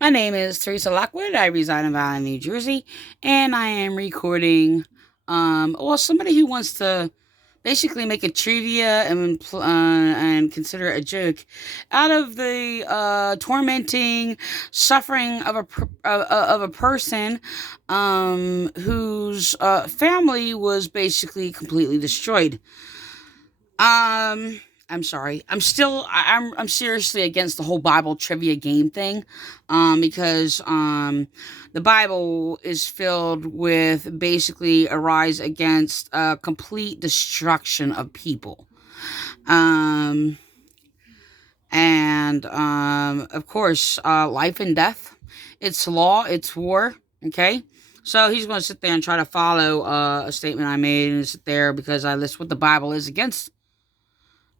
My name is Teresa Lockwood. I reside in Vineland, New Jersey, and I am recording. Somebody who wants to basically make a trivia and consider it a joke out of the tormenting suffering of a person whose family was basically completely destroyed. Um, I'm sorry. I'm seriously against the whole Bible trivia game thing, because the Bible is filled with basically a rise against complete destruction of people. Um, and of course, life and death. It's law. It's war. Okay. So he's going to sit there and try to follow a statement I made and sit there because I list what the Bible is against.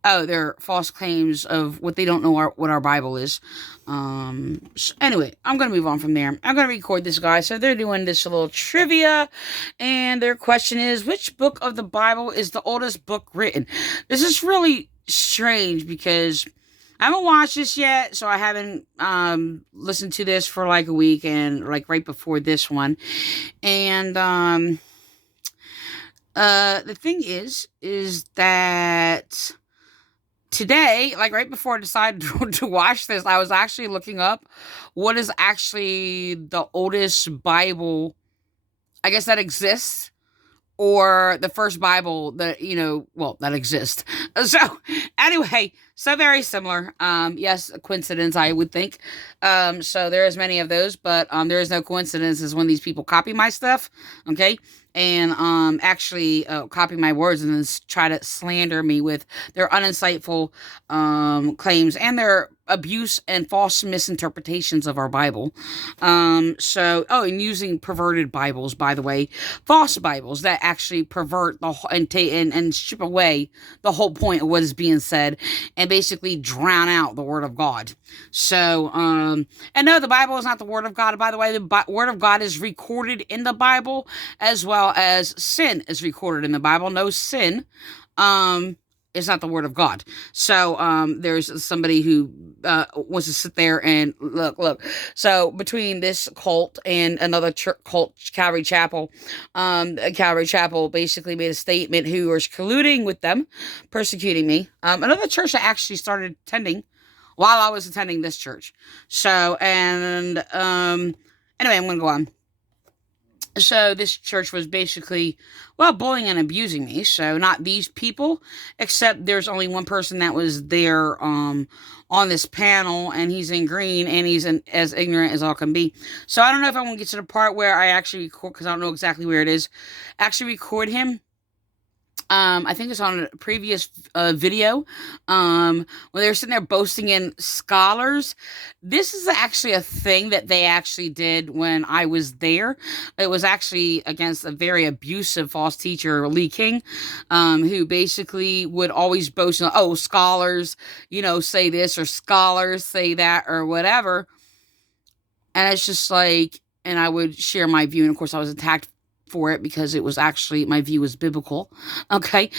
Oh, they're false claims of what they don't know what our Bible is. Anyway, I'm going to move on from there. I'm going to record this guy. So they're doing this little trivia. And their question is, which book of the Bible is the oldest book written? This is really strange because I haven't watched this yet. So I haven't listened to this for like a week and like right before this one. And the thing is that today, like right before I decided to watch this, I was actually looking up what is actually the oldest Bible, I guess, that exists, or the first Bible that, that exists. So, anyway, so very similar. Yes, a coincidence, I would think. So there is many of those, but there is no coincidences when these people copy my stuff, okay? And actually copy my words and then try to slander me with their uninsightful claims and their abuse and false misinterpretations of our Bible. And using perverted Bibles, by the way, false Bibles that actually pervert the and strip away the whole point of what is being said and basically drown out the Word of God. So, and no, the Bible is not the Word of God. By the way, the Word of God is recorded in the Bible as well as sin is recorded in the Bible. No sin. It's not the Word of God. So there's somebody who wants to sit there and look. So between this cult and another cult, Calvary Chapel, Calvary Chapel basically made a statement who was colluding with them, persecuting me. Another church I actually started attending while I was attending this church. So, and anyway, I'm going to go on. So this church was basically, bullying and abusing me. So not these people, except there's only one person that was there on this panel, and he's in green, and he's as ignorant as all can be. So I don't know if I want to get to the part where I actually record, because I don't know exactly where it is. Actually record him. I think it's on a previous video, when they were sitting there boasting in scholars. This is actually a thing that they actually did when I was there. It was actually against a very abusive false teacher, Lee King, who basically would always boast, oh, scholars, say this, or scholars say that, or whatever. And it's just like, and I would share my view, and of course I was attacked for it because it was actually, my view was biblical. Okay.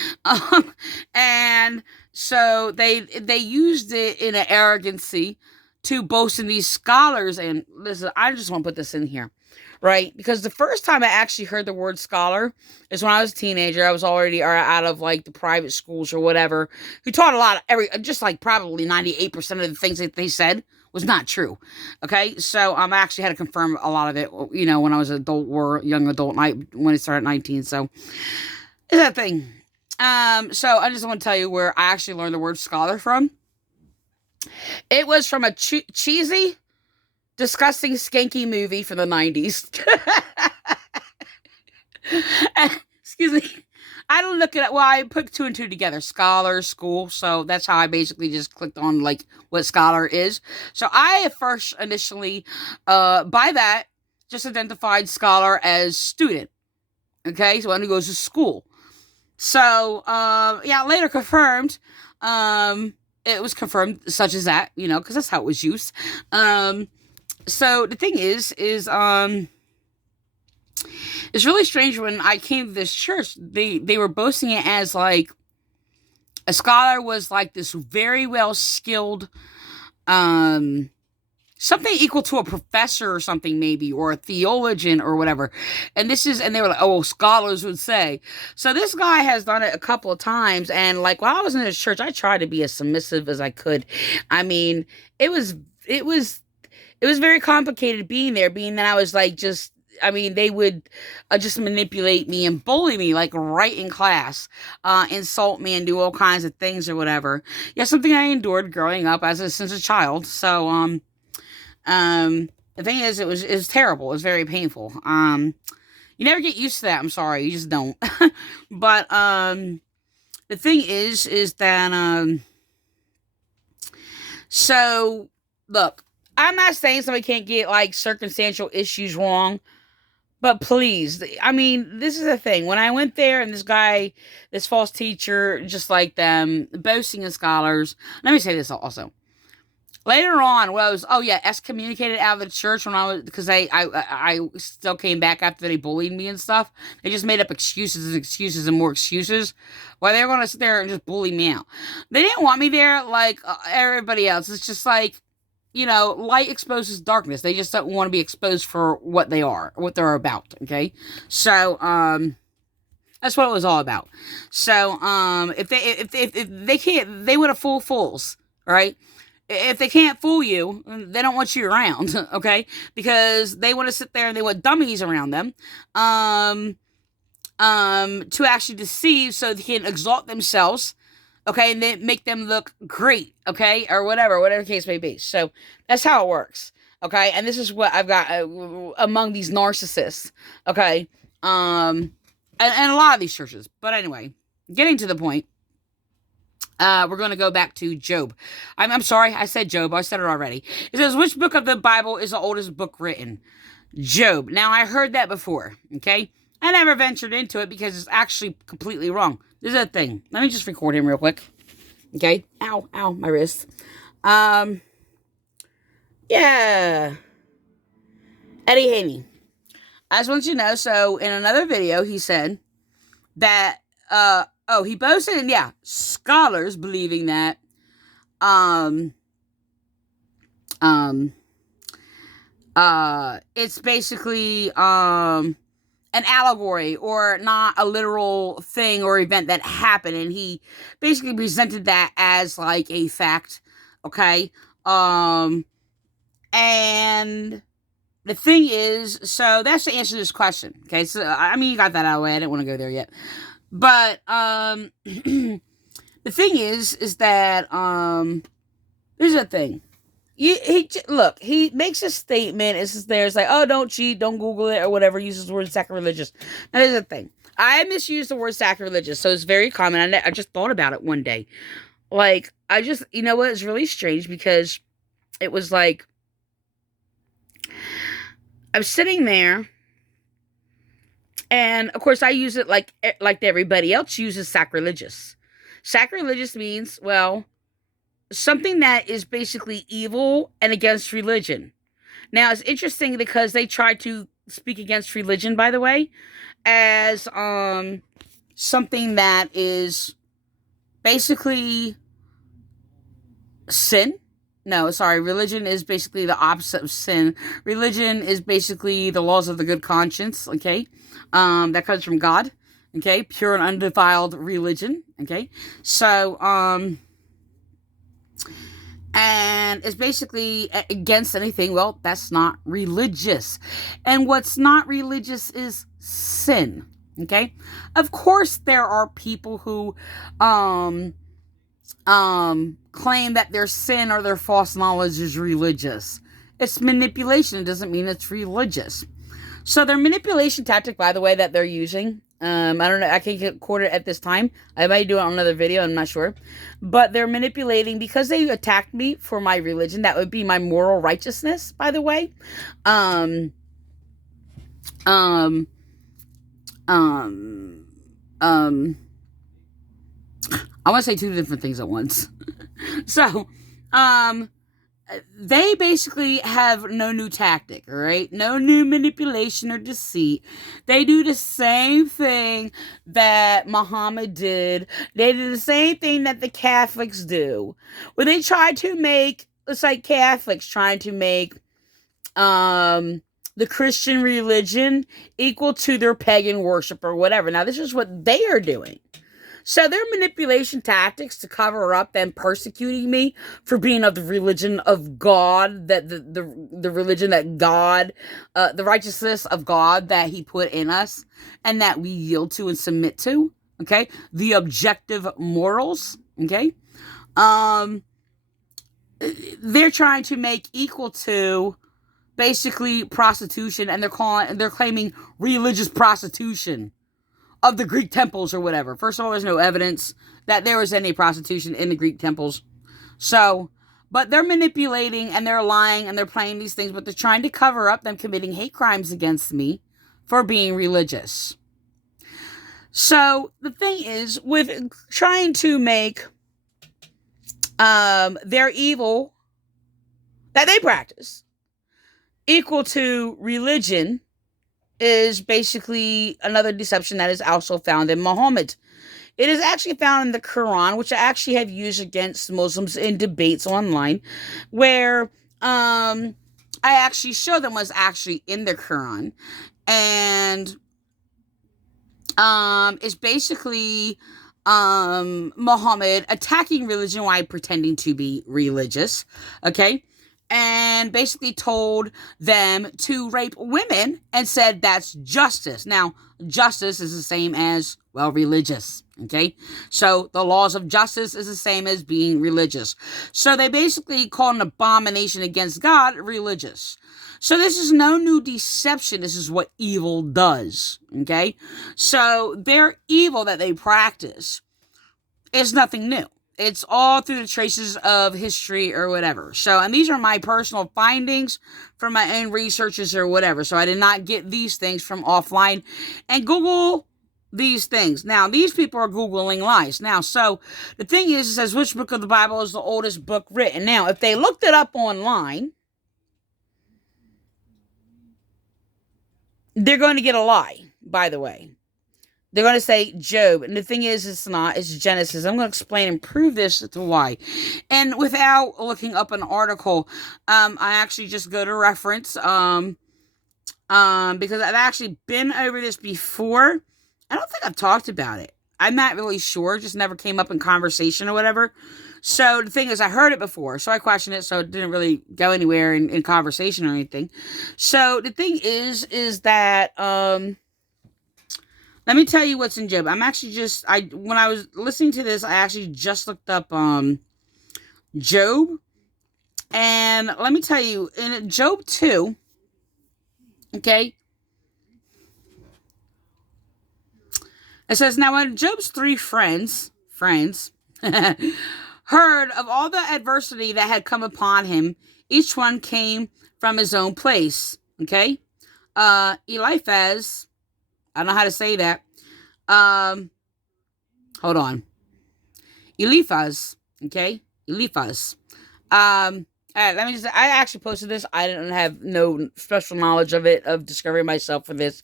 And so they used it in an arrogancy to boast in these scholars. And listen, I just want to put this in here, right? Because the first time I actually heard the word scholar is when I was a teenager. I was already out of like the private schools or whatever, who taught a lot of just like probably 98% of the things that they said was not true. Okay, so I actually had to confirm a lot of it, when I was an adult or young adult, when I started at 19. So it's that thing. So I just want to tell you where I actually learned the word scholar from. It was from a cheesy, disgusting, skanky movie from the 90s. Excuse me. I don't look at it. Well, I put two and two together. Scholar, school. So that's how I basically just clicked on like what scholar is. So I first initially, by that, just identified scholar as student. Okay, so one who goes to school. So later confirmed. It was confirmed such as that, because that's how it was used. So the thing is it's really strange. When I came to this church, they were boasting it as like a scholar was like this very well skilled something equal to a professor or something, maybe, or a theologian or whatever. And they were like, oh, scholars would say. So this guy has done it a couple of times. And like, while I was in his church, I tried to be as submissive as I could. I mean, it was, it was, it was very complicated being there, being that I was like, they would just manipulate me and bully me, like right in class, insult me and do all kinds of things or whatever. Yeah, something I endured growing up since a child. So, the thing is, it was terrible. It was very painful. You never get used to that. I'm sorry, you just don't. But the thing is that so look, I'm not saying somebody can't get like circumstantial issues wrong, but please, I mean, this is the thing. When I went there, and this guy, this false teacher, just like them, boasting in scholars. Let me say this also. Later on, excommunicated out of the church when I was, because I still came back after they bullied me and stuff. They just made up excuses and excuses and more excuses. Why they were going to sit there and just bully me out. They didn't want me there like everybody else. It's just like, light exposes darkness. They just don't want to be exposed for what they are, what they're about. Okay, so that's what it was all about. So if they can't, they would have fooled fools, right? If they can't fool you, they don't want you around, okay? Because they want to sit there and they want dummies around them, to actually deceive so they can exalt themselves, okay? And then make them look great, okay? Or whatever the case may be. So that's how it works, okay? And this is what I've got among these narcissists, okay? And a lot of these churches. But anyway, getting to the point. We're going to go back to Job. I'm sorry, I said Job. I said it already. It says, which book of the Bible is the oldest book written? Job. Now, I heard that before, okay? I never ventured into it because it's actually completely wrong. This is a thing. Let me just record him real quick. Okay? Ow, my wrist. Yeah. Eddie Haney. I just want you to know, so in another video, he said that, he boasted, and yeah, scholars believing that, it's basically, an allegory or not a literal thing or event that happened, and he basically presented that as like a fact, okay? And the thing is, so that's the answer to this question, okay? So, I mean, you got that out of the way. I didn't want to go there yet. But, the thing is that, here's the thing. He makes a statement. It's like, oh, don't cheat, don't Google it, or whatever, uses the word sacrilegious. Now, here's the thing. I misuse the word sacrilegious, so it's very common. I just thought about it one day. Like, you know what, it's really strange, because it was like, I'm sitting there, and of course I use it like everybody else uses sacrilegious. Sacrilegious means, well, something that is basically evil and against religion. Now, it's interesting because they try to speak against religion, by the way, as something that is basically sin. No, sorry. Religion is basically the opposite of sin. Religion is basically the laws of the good conscience, okay? That comes from God, okay? Pure and undefiled religion, okay? So, and it's basically against anything, well, that's not religious. And what's not religious is sin, okay? Of course, there are people who, claim that their sin or their false knowledge is religious. It's manipulation. It doesn't mean it's religious. So their manipulation tactic, by the way, that they're using, I don't know, I can't record it at this time. I might do it on another video, I'm not sure. But they're manipulating because they attacked me for my religion. That would be my moral righteousness, by the way. I want to say two different things at once. So, they basically have no new tactic, all right? No new manipulation or deceit. They do the same thing that Muhammad did. They do the same thing that the Catholics do, where they try to make it's like Catholics trying to make the Christian religion equal to their pagan worship or whatever. Now, this is what they are doing. So their manipulation tactics to cover up them persecuting me for being of the religion of God, that the religion that God, the righteousness of God that he put in us and that we yield to and submit to. Okay. The objective morals. Okay. They're trying to make equal to basically prostitution, and they're claiming religious prostitution of the Greek temples or whatever. First of all, there's no evidence that there was any prostitution in the Greek temples. So, but they're manipulating and they're lying and they're playing these things, but they're trying to cover up them committing hate crimes against me for being religious. So the thing is, with trying to make their evil that they practice equal to religion, is basically another deception that is also found in Muhammad. It is actually found in the Quran, which I actually have used against Muslims in debates online, where I actually show them what's actually in the Quran. And it's basically Muhammad attacking religion while pretending to be religious. Okay? And basically told them to rape women and said that's justice. Now, justice is the same as, well, religious. Okay? So the laws of justice is the same as being religious. So they basically call an abomination against God religious. So this is no new deception. This is what evil does. Okay? So their evil that they practice is nothing new. It's all through the traces of history or whatever. So, and these are my personal findings from my own researches or whatever. So I did not get these things from offline. And Google these things. Now, these people are Googling lies. Now, so the thing is, it says, which book of the Bible is the oldest book written? Now, if they looked it up online, they're going to get a lie, by the way. They're going to say Job. And the thing is, it's not. It's Genesis. I'm going to explain and prove this to why. And without looking up an article, I actually just go to reference, because I've actually been over this before. I don't think I've talked about it. I'm not really sure. It just never came up in conversation or whatever. So the thing is, I heard it before. So I questioned it. So it didn't really go anywhere in conversation or anything. So the thing is that, let me tell you what's in Job. I'm actually when I was listening to this, I actually just looked up Job. And let me tell you, in Job 2, okay, it says, now when Job's three friends, heard of all the adversity that had come upon him, each one came from his own place, okay? Eliphaz, I don't know how to say that. Hold on. Eliphaz. Okay? Eliphaz. All right, let me just, I actually posted this. I didn't have no special knowledge of it, of discovering myself for this.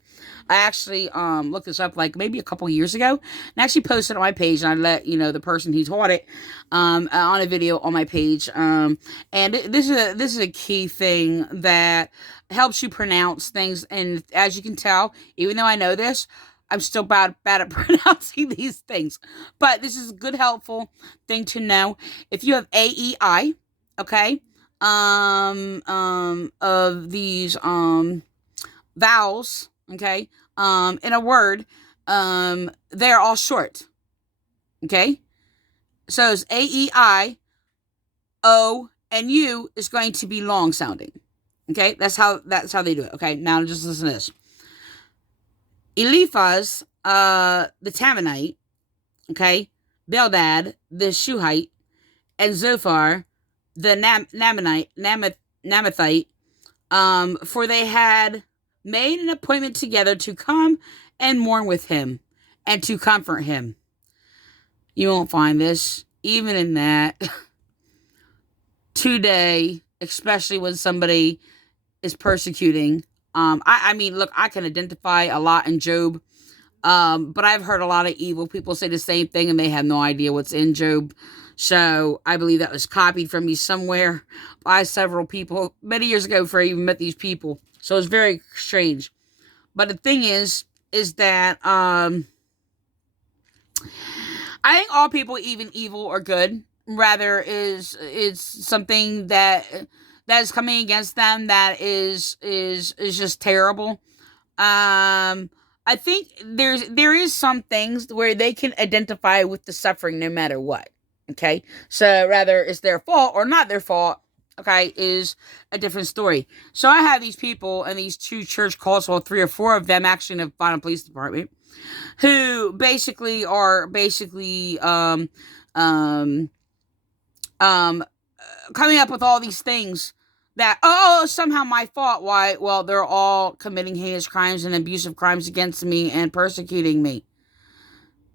I actually, looked this up like maybe a couple years ago, and actually posted it on my page, and I let, the person who taught it, on a video on my page. And this is a key thing that helps you pronounce things. And as you can tell, even though I know this, I'm still bad at pronouncing these things. But this is a good, helpful thing to know. If you have AEI, okay, of these, vowels, okay, in a word, they're all short, okay? So it's AEI, O, and U is going to be long sounding, okay? That's how they do it, okay? Now just listen to this. Eliphaz, the Temanite, okay, Bildad, the Shuhite, and Zophar, the Namathite, for they had made an appointment together to come and mourn with him and to comfort him. You won't find this even in that today, especially when somebody is persecuting. I mean, look, I can identify a lot in Job, but I've heard a lot of evil people say the same thing and they have no idea what's in Job. So I believe that was copied from me somewhere by several people many years ago before I even met these people. So it's very strange. But the thing is that I think all people, even evil, are good. Rather, is something that is coming against them that is just terrible. I think there is some things where they can identify with the suffering no matter what. Okay, so rather it's their fault or not their fault. Okay, is a different story. So I have these people and these two church cults, well, 3 or 4 of them actually in the Vineland Police Department, who basically are um coming up with all these things that, somehow my fault. Why? Well, they're all committing heinous crimes and abusive crimes against me and persecuting me.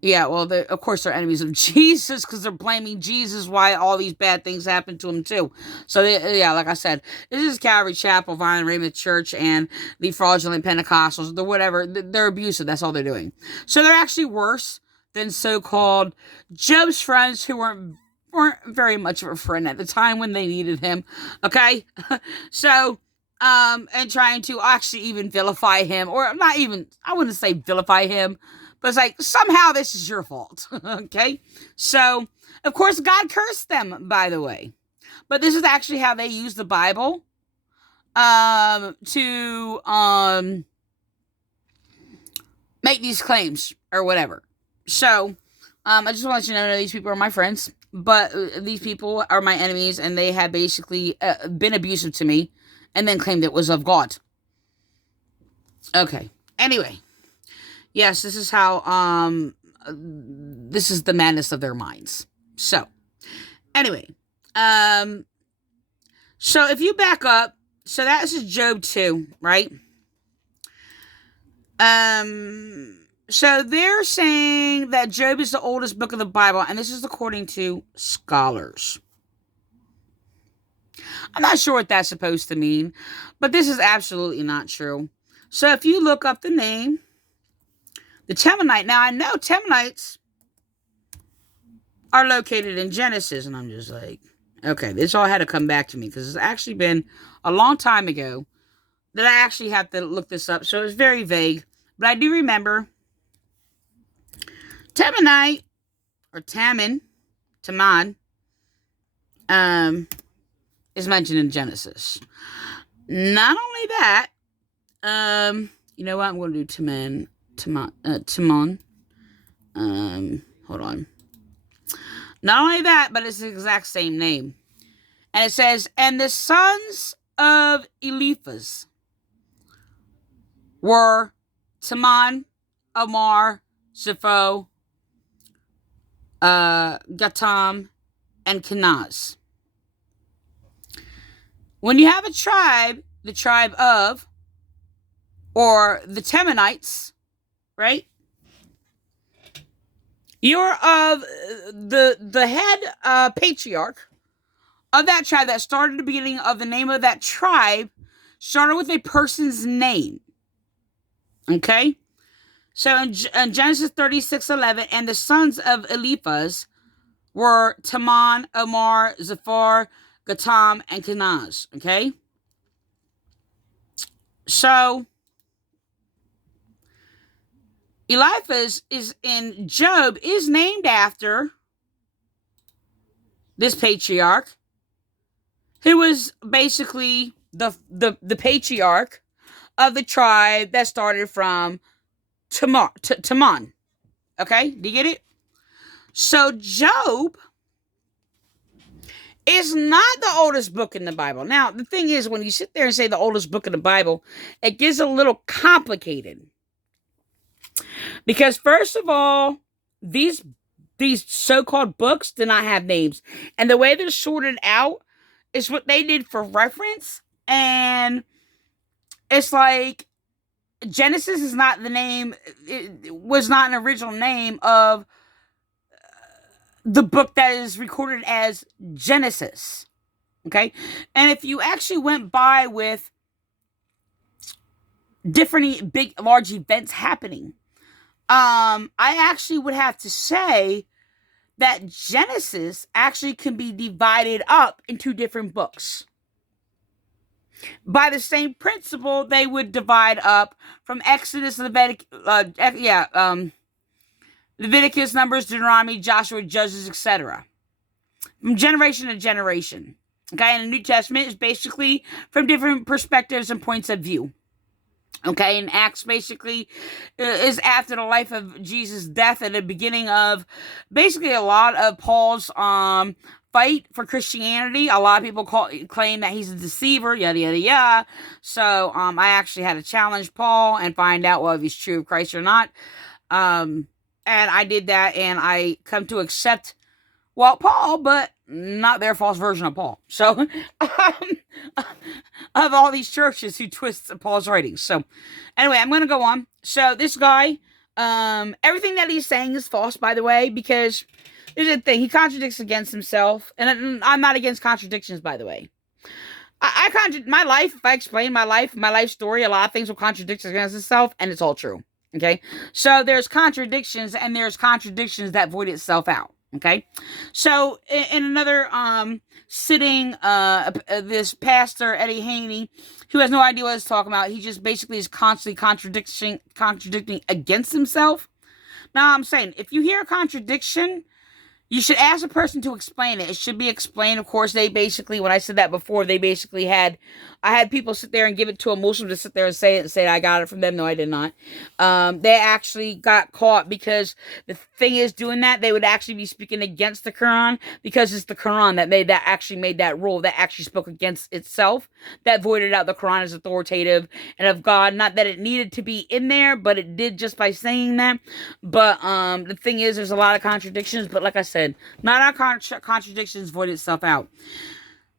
Yeah, well, of course they're enemies of Jesus because they're blaming Jesus why all these bad things happen to him too. So, yeah, like I said, this is Calvary Chapel, Vineland Ramoth Church, and the fraudulent Pentecostals, the whatever. They're abusive. That's all they're doing. So they're actually worse than so-called Job's friends who weren't very much of a friend at the time when they needed him. Okay? So, and trying to actually even vilify him, or not even, I wouldn't say vilify him, but it's like, somehow this is your fault. Okay? So, of course, God cursed them, by the way. But this is actually how they use the Bible to make these claims or whatever. So, I just want to let you know these people are my friends, but these people are my enemies, and they have basically been abusive to me and then claimed it was of God. Okay. Anyway. Yes, this is how, this is the madness of their minds. So, anyway, so if you back up, so this is Job 2, right? So they're saying that Job is the oldest book of the Bible, and this is according to scholars. I'm not sure what that's supposed to mean, but this is absolutely not true. So if you look up the name, the Temanite. Now, I know Temanites are located in Genesis, and I'm just like, okay, this all had to come back to me because it's actually been a long time ago that I actually have to look this up. So it's very vague, but I do remember Temanite or Teman is mentioned in Genesis. Not only that, you know what? I'm going to do Teman. Hold on. Not only that, but it's the exact same name. And it says, and the sons of Eliphaz were Teman, Omar, Zepho, Gatam, and Kenaz. When you have a tribe, the tribe of, or the Temanites, right? You're of the head patriarch of that tribe that started the beginning of the name of that tribe started with a person's name. Okay? So in Genesis 36:11, and the sons of Eliphaz were Teman, Omar, Zepho, Gatam, and Kenaz. Okay? So Eliphaz is in Job is named after this patriarch, who was basically the patriarch of the tribe that started from Teman. Okay, do you get it? So Job is not the oldest book in the Bible. Now, the thing is, when you sit there and say the oldest book in the Bible, it gets a little complicated. Because first of all, these so-called books do not have names. And the way they're sorted out is what they did for reference. And it's like Genesis is not the name, it was not an original name of the book that is recorded as Genesis. Okay? And if you actually went by with different large events happening, I actually would have to say that Genesis actually can be divided up into different books. By the same principle, they would divide up from Exodus, Leviticus, Numbers, Deuteronomy, Joshua, Judges, etc. From generation to generation. Okay, and the New Testament is basically from different perspectives and points of view. Okay, and Acts basically is after the life of Jesus' death and the beginning of basically a lot of Paul's fight for Christianity. A lot of people claim that he's a deceiver, yada, yada, yada. So I actually had to challenge Paul and find out if he's true of Christ or not. And I did that, and I come to accept, Paul, but not their false version of Paul. So, of all these churches who twist Paul's writings. So, anyway, I'm going to go on. So, this guy, everything that he's saying is false, by the way, because there's a thing. He contradicts against himself. And I'm not against contradictions, by the way. I contradict my life. If I explain my life story, a lot of things will contradict against itself, and it's all true. Okay? So, there's contradictions, and there's contradictions that void itself out. Okay, so in another sitting, this pastor Eddie Haney, who has no idea what he's talking about, he just basically is constantly contradicting against himself. Now I'm saying, if you hear a contradiction, you should ask a person to explain it. It should be explained. Of course, they basically, when I said that before, they basically I had people sit there and give it to a Muslim to sit there and say it and say I got it from them. No, I did not. They actually got caught because the thing is, doing that, they would actually be speaking against the Quran, because it's the Quran that made that rule, that actually spoke against itself, that voided out the Quran as authoritative and of God. Not that it needed to be in there, but it did just by saying that. But the thing is, there's a lot of contradictions, but like I said, not all contradictions void itself out.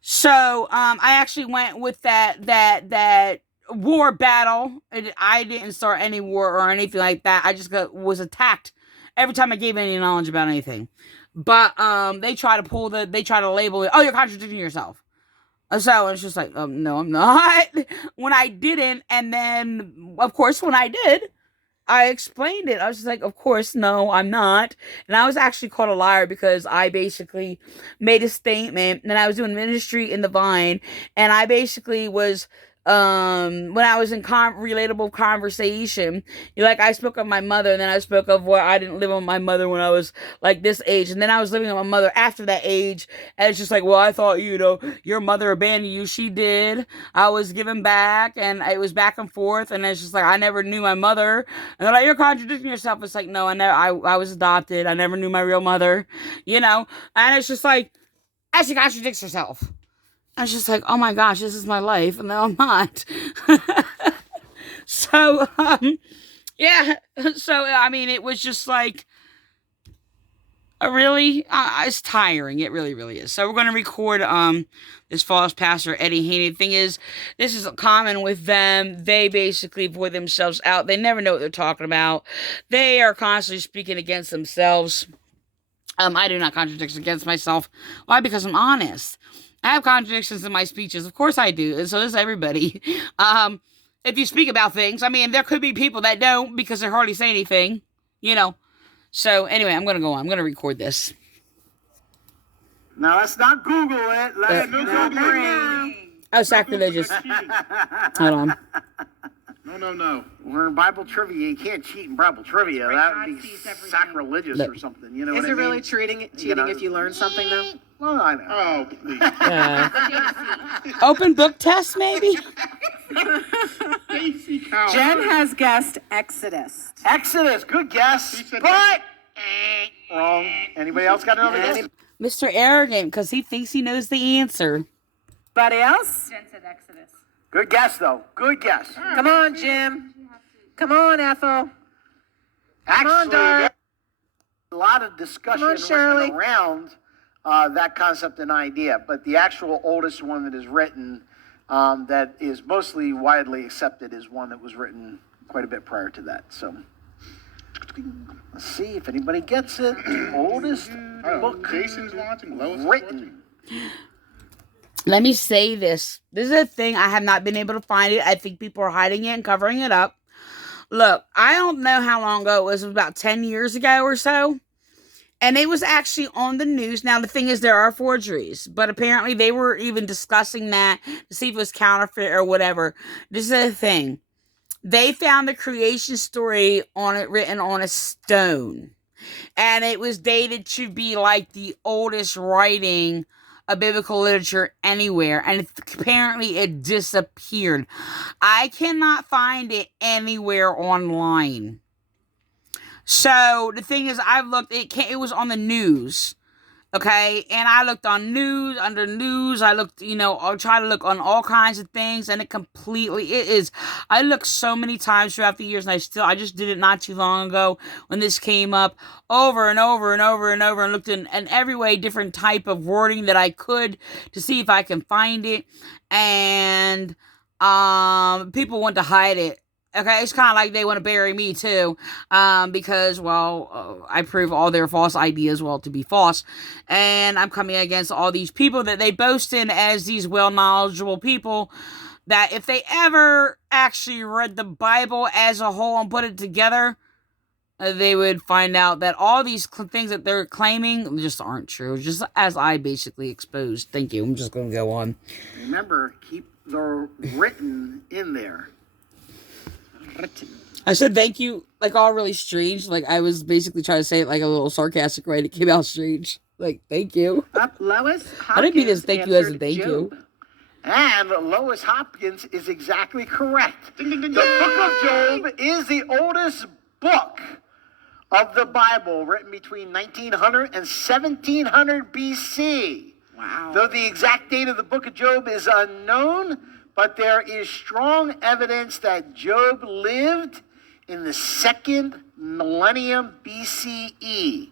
So I actually went with that war battle. I didn't start any war or anything like that. I just was attacked every time I gave any knowledge about anything. But they try to label it, oh, you're contradicting yourself. So it's just like, no, I'm not. When I didn't, and then of course when I did, I explained it. I was just like, of course, no, I'm not. And I was actually called a liar because I basically made a statement, and I was doing ministry in the Vine, and I basically was, when I was in relatable conversation, I spoke of my mother, and then I spoke of I didn't live with my mother when I was like this age, and then I was living with my mother after that age, and it's just like, well, I thought, your mother abandoned you. She did. I was given back, and it was back and forth, and it's just like, I never knew my mother, and they're like, you're contradicting yourself. It's like, no, I was adopted. I never knew my real mother, and it's just like, she contradicts herself. I was just like, oh my gosh, this is my life. And no, I'm not. So, yeah. So, I mean, it was just like, it's tiring. It really, really is. So we're going to record this false pastor, Eddie Haney. The thing is, this is common with them. They basically void themselves out. They never know what they're talking about. They are constantly speaking against themselves. I do not contradict against myself. Why? Because I'm honest. I have contradictions in my speeches. Of course I do. And so does everybody. If you speak about things, I mean, there could be people that don't because they hardly say anything, So anyway, I'm going to go on. I'm going to record this. Now, let's not Google it. Let's Oh, sacrilegious. Hold on. No. We're in Bible trivia. You can't cheat in Bible trivia. That would be sacrilegious or something. You know what I mean? Is it really cheating if you learn something, though? Well, I know. Oh, please. Open book test, maybe? Jen has guessed Exodus. Exodus. Good guess. But wrong. Anybody else got another guess? Mr. Arrogant, because he thinks he knows the answer. Anybody else? Jen said Exodus. Good guess, though. Good guess. Come on, Jim. Come on, Ethel. Actually, Dar. a lot of discussion around that concept and idea, but the actual oldest one that is written, that is mostly widely accepted, is one that was written quite a bit prior to that. So let's see if anybody gets it. The oldest book Jason's watching. Lois written. Let me say this. This is a thing. I have not been able to find it. I think people are hiding it and covering it up. Look, I don't know how long ago it was. It was about 10 years ago or so. And it was actually on the news. Now, the thing is, there are forgeries, but apparently they were even discussing that to see if it was counterfeit or whatever. This is the thing. They found the creation story on it written on a stone. And it was dated to be like the oldest writing of biblical literature anywhere. And apparently it disappeared. I cannot find it anywhere online. So the thing is, I've looked, it was on the news. Okay, and I looked on news, under news, I looked, I tried to look on all kinds of things, and I looked so many times throughout the years, and I just did it not too long ago, when this came up, over and over and over and over, and looked in every way, different type of wording that I could, to see if I can find it, and, people want to hide it. Okay, it's kind of like they want to bury me too, because, I prove all their false ideas, to be false, and I'm coming against all these people that they boast in as these well-knowledgeable people, that if they ever actually read the Bible as a whole and put it together, they would find out that all these things that they're claiming just aren't true, just as I basically exposed. Thank you. I'm just going to go on. Remember, keep the written in there. I said thank you, like, all really strange. Like, I was basically trying to say it like a little sarcastic, right? It came out strange. Like, thank you. Lois Hopkins, I didn't mean this thank you as a thank you. And Lois Hopkins is exactly correct. The book of Job is the oldest book of the Bible, written between 1900 and 1700 BC. Wow. Though the exact date of the book of Job is unknown, but there is strong evidence that Job lived in the 2nd millennium BCE,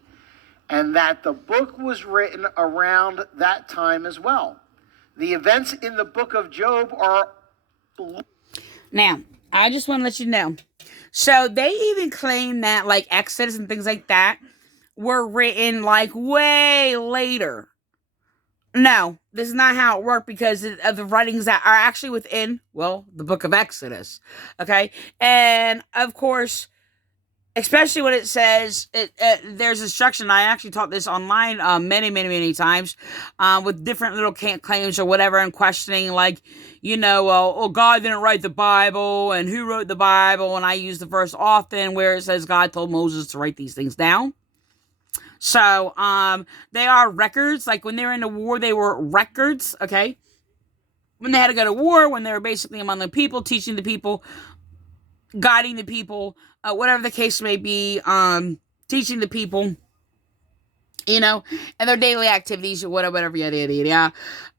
and that the book was written around that time as well. The events in the book of Job are... Now, I just want to let you know. So they even claim that, like, Exodus and things like that were written, like, way later. No, this is not how it worked, because of the writings that are actually within, the book of Exodus. Okay? And, of course, especially when it says, there's instruction. I actually taught this online many, many, many times, with different little claims or whatever, and questioning, like, God didn't write the Bible, and who wrote the Bible, and I use the verse often where it says God told Moses to write these things down. So, they are records. Like, when they were in the war, they were records, okay? When they had to go to war, when they were basically among the people, teaching the people, guiding the people, whatever the case may be, teaching the people, and their daily activities, or whatever, yada, yada,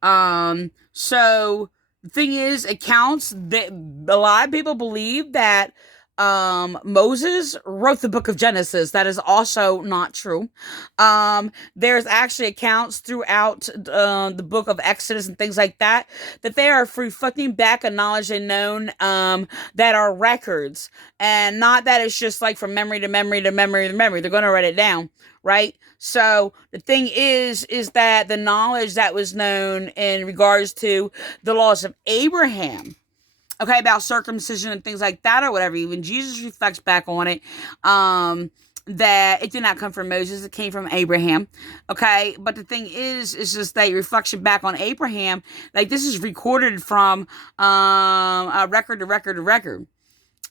yada. So, the thing is, it counts that a lot of people believe that Moses wrote the book of Genesis. That is also not true. There's actually accounts throughout the book of Exodus and things like that they are reflecting back a knowledge and known that are records, and not that it's just like from memory to memory to memory to memory. They're going to write it down, right? So the thing is that the knowledge that was known in regards to the laws of Abraham, okay, about circumcision and things like that, or whatever, even Jesus reflects back on it, that it did not come from Moses, it came from Abraham, okay? But the thing is just that reflection back on Abraham, like, this is recorded from record to record to record,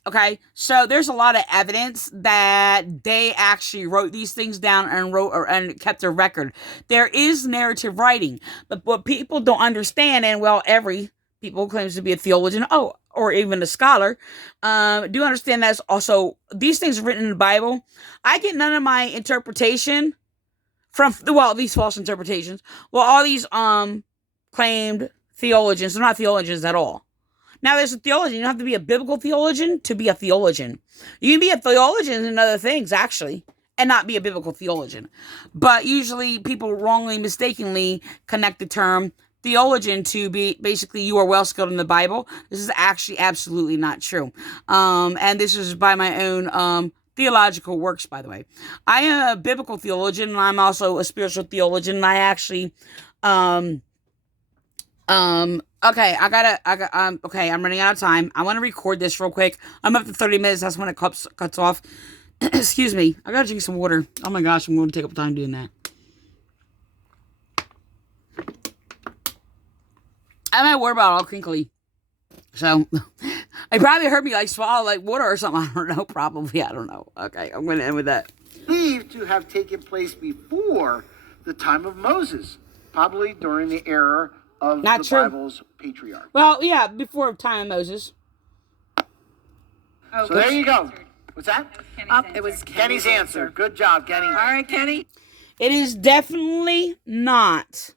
okay? So there's a lot of evidence that they actually wrote these things down and kept a record. There is narrative writing, but what people don't understand, and every people claims to be a theologian, or even a scholar, do understand that's also, these things are written in the Bible. I get none of my interpretation from, these false interpretations. All these claimed theologians, they're not theologians at all. Now, there's a theologian. You don't have to be a biblical theologian to be a theologian. You can be a theologian in other things, actually, and not be a biblical theologian. But usually people wrongly, mistakenly connect the term theologian to be basically you are well skilled in the Bible. This is actually absolutely not true. And this is by my own theological works, by the way. I am a biblical theologian, and I'm also a spiritual theologian, and I actually okay, I'm running out of time. I want to record this real quick. I'm up to 30 minutes. That's when it cuts off. Excuse me. I gotta drink some water. Oh my gosh, I'm going to take up time doing that. I have my water bottle all crinkly. So, I probably heard me like swallow like water or something. I don't know. Probably. I don't know. Okay, I'm going to end with that. Believed to have taken place before the time of Moses, probably during the era of Not the true. Bible's patriarch. Well, yeah, before time of Moses. So there you go. What's that? It was Kenny's answer. Good job, Kenny. All right, Kenny. It is definitely not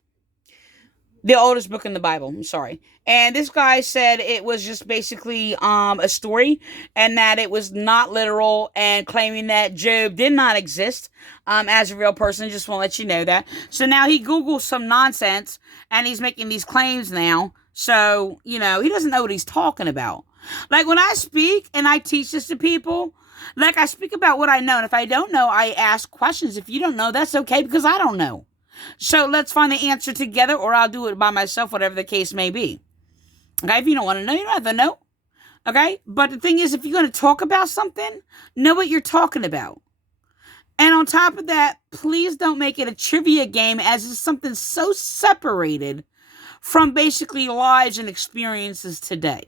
the oldest book in the Bible. I'm sorry. And this guy said it was just basically a story and that it was not literal, and claiming that Job did not exist as a real person. Just want to let you know that. So now he Googles some nonsense and he's making these claims now. So, he doesn't know what he's talking about. Like when I speak and I teach this to people, like I speak about what I know. And if I don't know, I ask questions. If you don't know, that's okay because I don't know. So let's find the answer together, or I'll do it by myself, whatever the case may be. Okay, if you don't want to know, you don't have to know. Okay, but the thing is, if you're going to talk about something, know what you're talking about. And on top of that, please don't make it a trivia game, as it's something so separated from basically lives and experiences today.